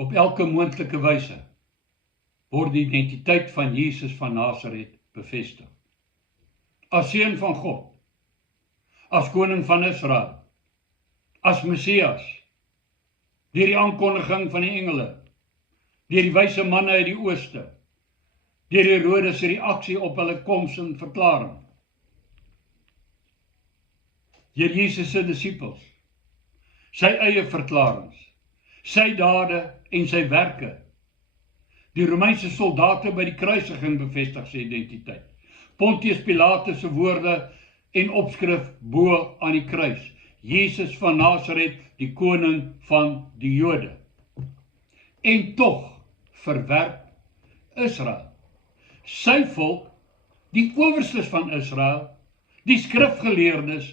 Op elke moontlike wyse word die identiteit van Jesus van Nasaret bevestig. As seun van God, as koning van Israel, as Messias, deur die aankondiging van die engele, deur die wyse manne uit die ooste, deur Herodes se reaksie op hulle koms en verklaring, deur Jesus se disippels, sy eie verklarings, sy dade en sy werke. Die Romeinse soldate by die kruisiging bevestig sy identiteit. Pontius Pilatus se woorde en opskrif bo aan die kruis. Jesus van Nasaret, die koning van die Jode. En tog verwerp Israel, sy volk, die owerstes van Israel, die skrifgeleerdes,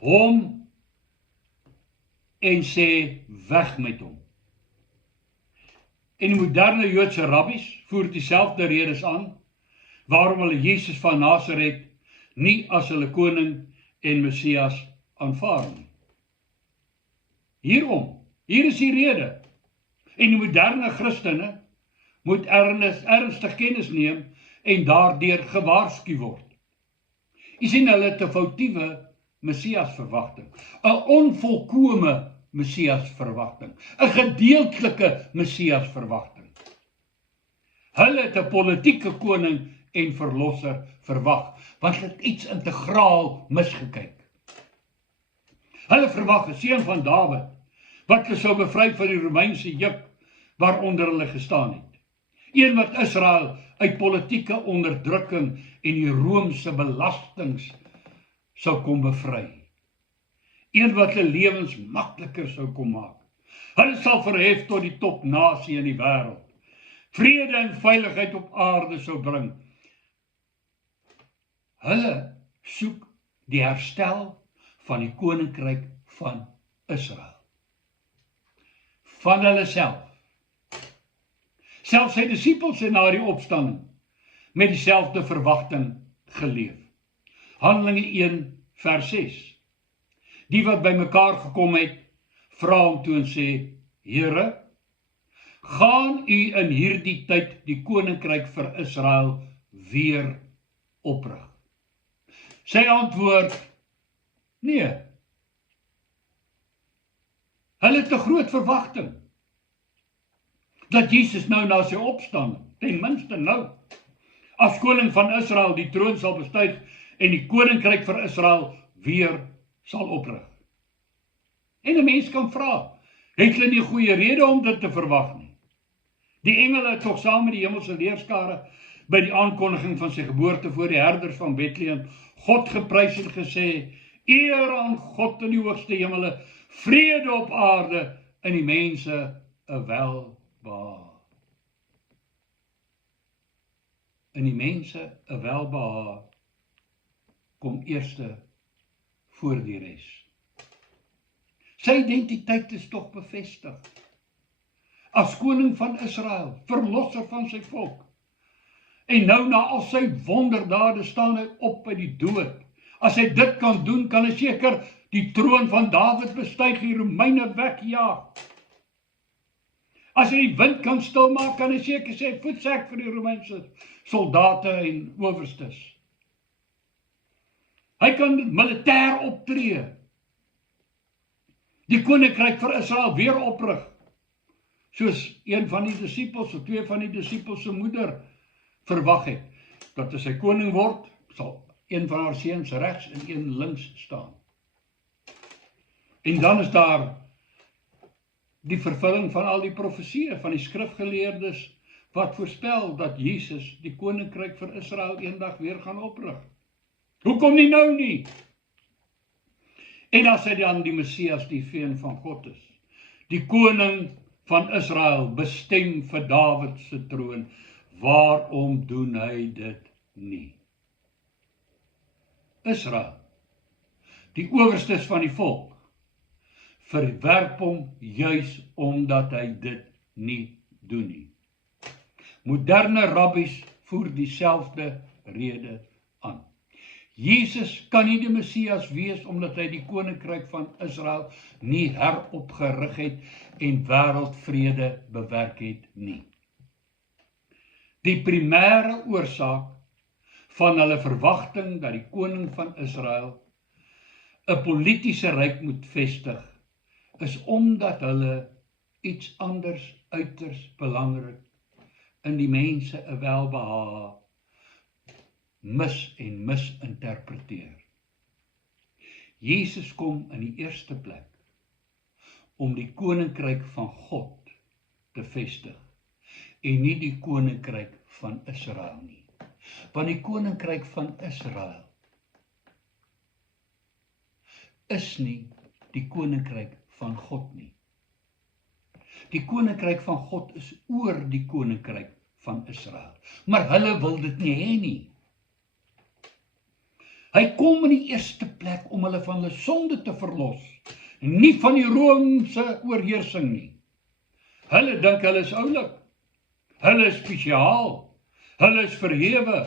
hom en sê weg met hom. En die moderne Joodse rabbies voer dieselfde redes aan, waarom hulle Jesus van Nasaret nie as hulle koning en Messias aanvaar nie. Hier is die rede, en die moderne Christene moet ernstig kennis neem en daardeur gewaarsku word. U sien, hulle het 'n foutiewe Messias verwagting, 'n onvolkome Messias verwagting, 'n gedeeltelike Messias verwagting. Hulle het 'n politieke koning en verlosser verwag, want hulle het iets integraal misgekyk. Hulle verwag 'n seun van Dawid, wat hulle sou bevry van die Romeinse juk waaronder hulle gestaan het. Een wat Israel uit politieke onderdrukking en die Romeinse belastings sou kom bevry. Een wat hulle lewens makliker sou kom maak. Hulle sal verhef tot die topnasie in die wêreld. Vrede en veiligheid op aarde sou bring. Hulle soek die herstel van die koninkryk van Israel. Van hulle self. Selfs sy disippels het na die opstanding met dieselfde verwagting geleef. Handelinge 1 vers 6. Die wat by mekaar gekom het, vra hom toe en sê, Here, gaan u in hierdie tyd die koninkryk vir Israel weer oprig? Sy antwoord, nee. Hulle het 'n groot verwagting, dat Jesus nou na sy opstanding, ten minste nou, as koning van Israel die troon sal bestyg en die koninkryk vir Israel weer sal oprig. En 'n mens kan vra, het hulle nie goeie rede om dit te verwag nie? Die engele het tog saam met die hemelse leerskare by die aankondiging van sy geboorte voor die herders van Bethlehem God geprys en gesê, eer aan God in die hoogste hemele, vrede op aarde en die mense 'n welbehae. In die mense 'n welbehae kom eerste voor die res. Sy identiteit is tog bevestig. As koning van Israel, verlosser van sy volk. En nou na al sy wonderdade staan hy op uit die dood. As hy dit kan doen, kan hy seker die troon van Dawid bestyg, die Romeine wegjaag. As hy die wind kan stilmaak, kan hy seker sê voetsek vir die Romeinse soldate en owerstes. Hy kan militêr optree. Die koninkryk vir Israel weer oprig. Soos een van die disippels, of twee van die disippels se moeder verwag het, dat as hy koning word, sal een van haar seuns regs en een links staan. En dan is daar die vervulling van al die profesieë van die skrifgeleerdes, wat voorspel dat Jesus die koninkryk vir Israel eendag weer gaan oprig. Hoekom nie nou nie? En as hy dan die Messias, die Seun van God is, die koning van Israel, bestem vir Dawid se troon, waarom doen hy dit nie? Israel, die owerstes van die volk, verwerp hom juis omdat hy dit nie doen nie. Moderne rabbies voer dieselfde rede aan. Jesus kan nie die Messias wees, omdat hy die koninkryk van Israel nie heropgerig het en wêreldvrede bewerk het nie. Die primêre oorsaak van hulle verwagting dat die koning van Israel 'n politiese ryk moet vestig, is omdat hulle iets anders uiters belangrik in die mense 'n welbehae misinterpreteer. Jesus kom in die eerste plek om die koninkryk van God te vestig en nie die koninkryk van Israel nie. Want die koninkryk van Israel is nie die koninkryk van God nie. Die koninkryk van God is oor die koninkryk van Israel. Maar hulle wil dit nie hê nie. Hy kom in die eerste plek om hulle van hulle sonde te verlos, nie van die Romeinse oorheersing nie. Hulle dink hulle is oulik, hulle is spesiaal, hulle is verhewe,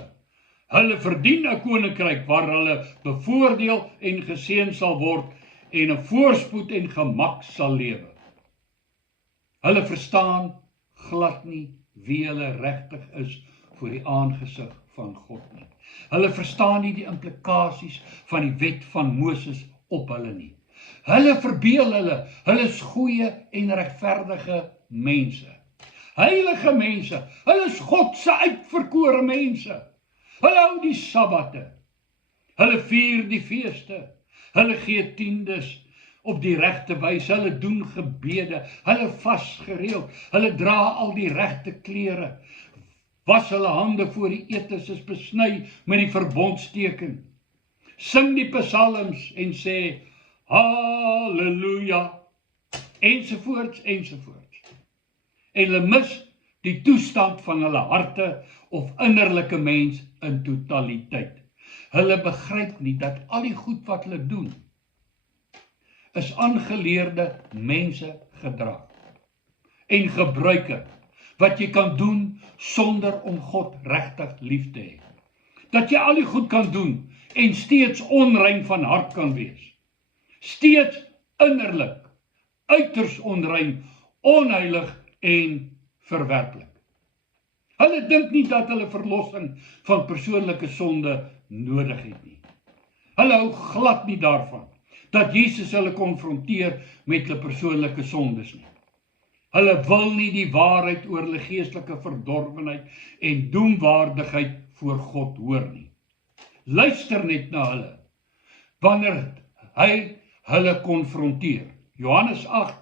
hulle verdien 'n koninkryk waar hulle bevoordeel en geseën sal word en 'n voorspoed en gemak sal lewe. Hulle verstaan glad nie wie hulle regtig is voor die aangesig van God nie. Hulle verstaan nie die implikasies van die wet van Moses op hulle nie. Hulle verbeel hulle is goeie en regverdige mense. Heilige mense, hulle is God se uitverkore mense. Hulle hou die sabbate, hulle vier die feeste, hulle gee tiendes op die regte wyse, hulle doen gebede, hulle vas gereeld, hulle dra al die regte klere, was hulle hande voor die etes is besny met die verbondsteken, sing die psalms en sê halleluja, ensovoorts. En hulle mis die toestand van hulle harte of innerlike mens in totaliteit. Hulle begryp nie dat al die goed wat hulle doen, is aangeleerde mense gedrag en gebruike wat jy kan doen sonder om God regtig lief te hê. Dat jy al die goed kan doen en steeds onrein van hart kan wees. Steeds innerlik, uiters onrein, onheilig en verwerplik. Hulle dink nie dat hulle verlossing van persoonlike sonde nodig het nie. Hulle hou glad nie daarvan dat Jesus hulle konfronteer met hulle persoonlike sondes nie. Hulle wil nie die waarheid oor hulle geestelike verdorwenheid en doemwaardigheid voor God hoor nie. Luister net na hulle, wanneer hy hulle konfronteer. Johannes 8,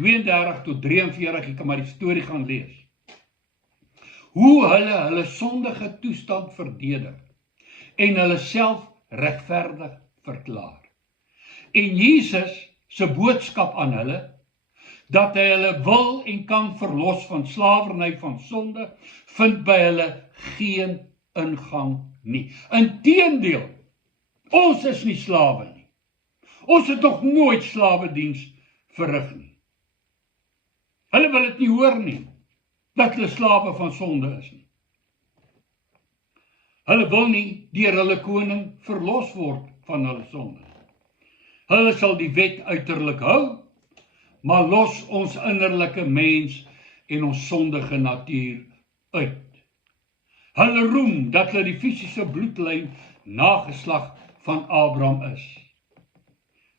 32 tot 43, jy kan maar die storie gaan lees. Hoe hulle sondige toestand verdedig en hulle self regverdig verklaar. En Jesus se boodskap aan hulle, dat hy hulle wil en kan verlos van slawerny van sonde, vind by hulle geen ingang nie. Inteendeel, ons is nie slawe nie. Ons het nog nooit slawediens verrig nie. Hulle wil dit nie hoor nie, dat hulle slawe van sonde is nie. Hulle wil nie deur hulle koning verlos word van hulle sonde. Hulle sal die wet uiterlik hou, maar los ons innerlike mens en ons sondige natuur uit. Hulle roem dat hulle die fisiese bloedlyn nageslag van Abraham is.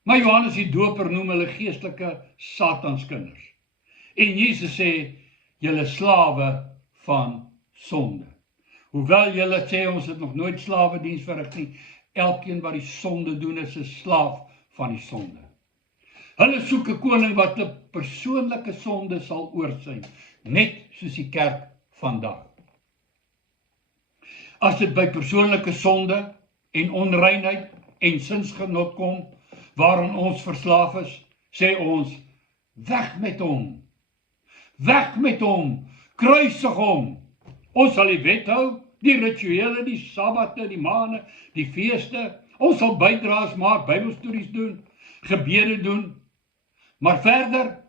Maar Johannes die Doper noem hulle geestelike Satanskinders. En Jesus sê, julle slawe van sonde. Hoewel julle sê, ons het nog nooit slawediens verrig nie, elkeen wat die sonde doen is 'n slaaf van die sonde. Hulle soek 'n koning wat 'n persoonlike sonde sal oorsien, net soos die kerk vandag. As dit by persoonlike sonde en onreinheid en sinsgenot kom, waaraan ons verslaaf is, sê ons, weg met hom, kruisig hom. Ons sal die wet hou, die rituele, die sabbate, die maane, die feeste, ons sal bydraes maak, bybelstories doen, gebede doen, maar verder,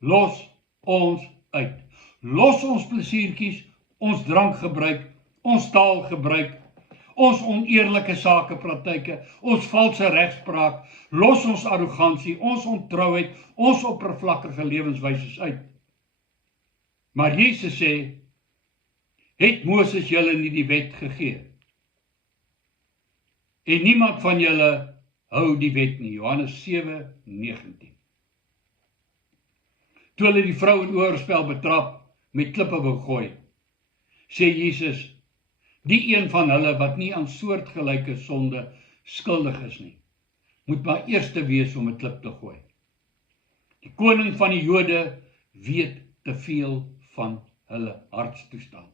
los ons uit. Los ons plesiertjies, ons drankgebruik, ons taalgebruik, ons oneerlike sakepraktyke, ons valse regspraak, los ons arrogansie, ons ontrouheid, ons oppervlakkige lewenswyses uit. Maar Jesus sê, het Moses julle nie die wet gegee? En niemand van julle hou die wet nie. Johannes 7:19. Toe hulle die vrou in oorspel betrap, met klippe wou gooi, sê Jesus, die een van hulle wat nie aan soortgelyke sonde skuldig is nie, moet maar eerste wees om 'n klip te gooi. Die koning van die Jode weet te veel van hulle hartstoestand.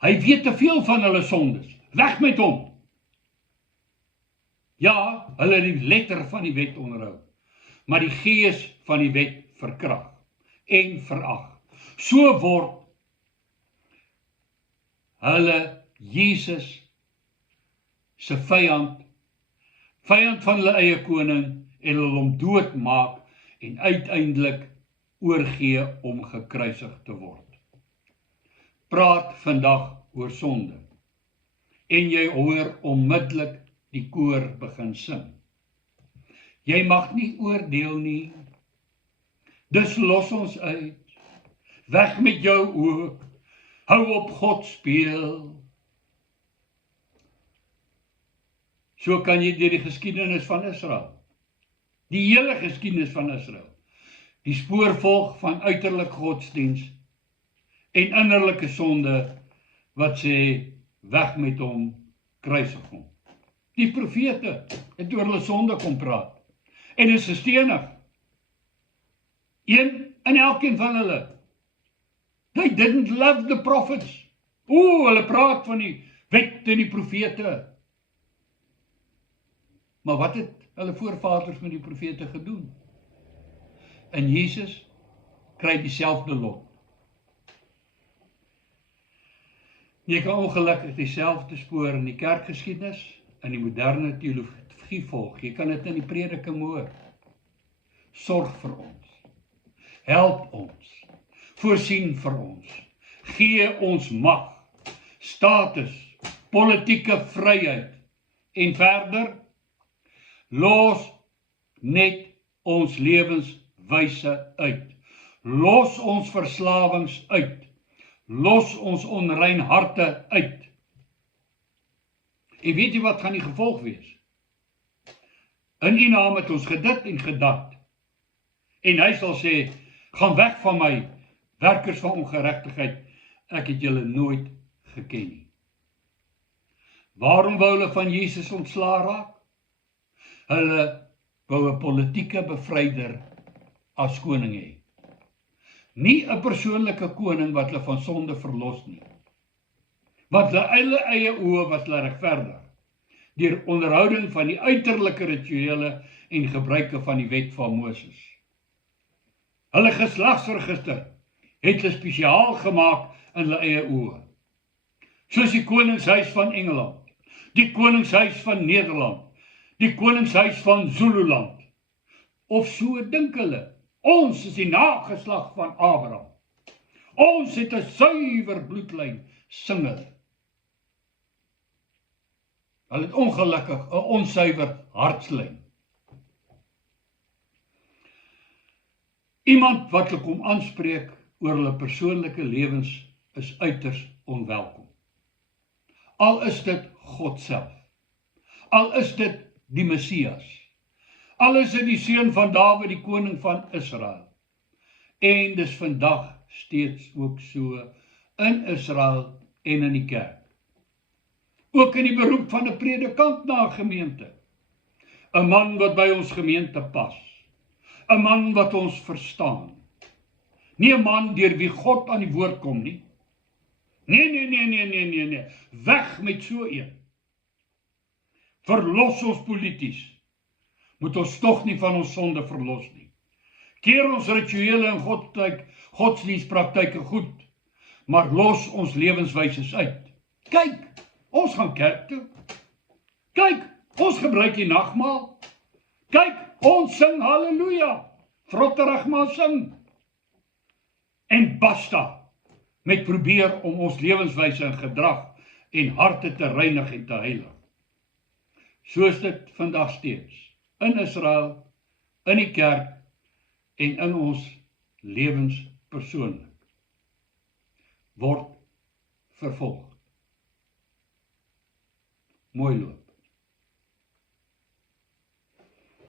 Hy weet te veel van hulle sondes. Weg met hom! Ja, hulle het die letter van die wet onderhou, maar die gees van die wet verkrag en verag. So word hulle Jesus se vyand van hulle eie koning en hulle hom doodmaak en uiteindelik oorgee om gekruisig te word. Praat vandag oor sonde en jy hoor onmiddellik die koor begin sing. Jy mag nie oordeel nie, dus los ons uit, weg met jou ook, hou op God speel. So kan jy deur die geskiedenis van Israel, die hele geskiedenis van Israel, die spoor volg van uiterlik godsdiens en innerlike sonde wat sê, weg met hom, kruisig hom. Die profete het oor hulle sonde kom praat en is gestenig. Een en elkeen van hulle. They didn't love the prophets. Hulle praat van die wet en die profete. Maar wat het hulle voorvaders met die profete gedoen? En Jesus kry dieselfde lot. Jy kan ongelukkig dieselfde spoor in die kerkgeskiedenis, in die moderne teologie volg. Jy kan dit in die prediking hoor. Sorg vir ons. Help ons. Voorsien vir ons. Gee ons mag, status, politieke vryheid. En verder, los net ons lewenswyse uit. Los ons verslawings uit. Los ons onrein harte uit. En weet jy wat gaan die gevolg wees? In U naam het ons gedit en gedat. En hy sal sê, gaan weg van my, werkers van ongeregtigheid, ek het julle nooit geken nie. Waarom wou hulle van Jesus ontslaa raak? Hulle wou 'n politieke bevryder as koning hê. Nie 'n persoonlike koning wat hulle van sonde verlos nie. Wat hulle eie oë was hulle regverdig, deur onderhouding van die uiterlike rituele en gebruike van die wet van Moses. Hulle geslagsregister het hulle spesiaal gemaak in hulle eie oë. Soos die koningshuis van Engeland, die koningshuis van Nederland, die koningshuis van Zululand. Of so dink hulle, ons is die nageslag van Abraham. Ons het 'n suiwer bloedlyn, sing hulle. Hulle het ongelukkig 'n onsuiwer hartslyn. Iemand wat hulle kom aanspreek oor hulle persoonlike lewens is uiters onwelkom. Al is dit God self. Al is dit die Messias. Al is dit die seun van Dawid, die koning van Israel. En dis vandag steeds ook so in Israel en in die kerk. Ook in die beroep van 'n predikant na 'n gemeente. 'n Man wat by ons gemeente pas. 'n Man wat ons verstaan. Nie 'n man deur wie God aan die woord kom nie. Nee. Weg met so een. Verlos ons polities. Moet ons tog nie van ons sonde verlos nie. Keer ons rituele en godsdienstpraktyke goed, maar los ons lewenswyses uit. Kyk, ons gaan kerk toe. Kyk, ons gebruik die nagmaal. Kyk, ons sing halleluja. Vrotterig maar sing. En basta met probeer om ons lewenswyse en gedrag en harte te reinig en te heilig. So is dit vandag steeds, in Israel, in die kerk en in ons lewens persoonlik. Word vervolg. Mooi loop.